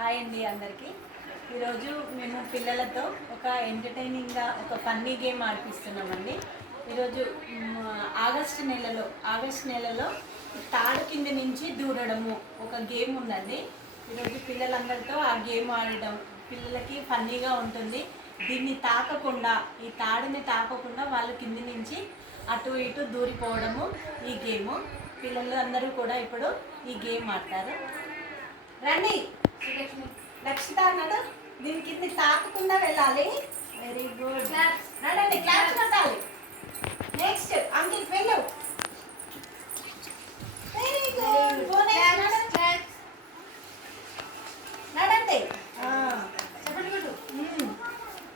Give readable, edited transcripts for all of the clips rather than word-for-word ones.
Hi అండి అందరికీ. ఈరోజు మేము పిల్లలతో ఒక ఎంటర్టైనింగ్గా ఒక ఫన్నీ గేమ్ ఆడిపిస్తున్నామండి. ఈరోజు ఆగస్ట్ నెలలో తాడు కింద నుంచి దూరడము ఒక గేమ్ ఉందండి. ఈరోజు పిల్లలందరితో ఆ గేమ్ ఆడడం పిల్లలకి ఫన్నీగా ఉంటుంది. దీన్ని తాకకుండా, ఈ తాడుని తాకకుండా వాళ్ళు కింది నుంచి అటు ఇటు దూరిపోవడము ఈ గేము. పిల్లలు అందరూ కూడా ఇప్పుడు ఈ గేమ్ ఆడతారు. రండి లక్షిత అన్నాడు, దీని కింద తాకకుండా వెళ్ళాలి. వెరీ గుడ్, రండి క్లాస్ కొట్టాలి. నెక్స్ట్ అంకిల్ వెళ్ళు. వెరీ గుడ్, నడండి. చెప్పండి గుడ్.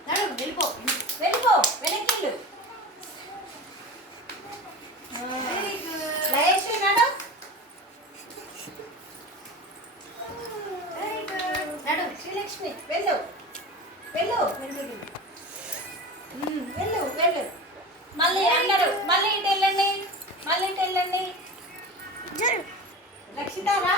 నడు, వెళ్ళిపో వెళ్ళిపో, వెనక్కి లయేశ్వరి నడు. నడు శ్రీలక్ష్మి వెళ్ళు వెళ్ళు వెళ్ళు వెళ్ళు. మళ్ళీ అందరూ మళ్ళీ ఇటు వెళ్ళండి, మళ్ళీ ఇటు వెళ్ళండి. రక్షితారా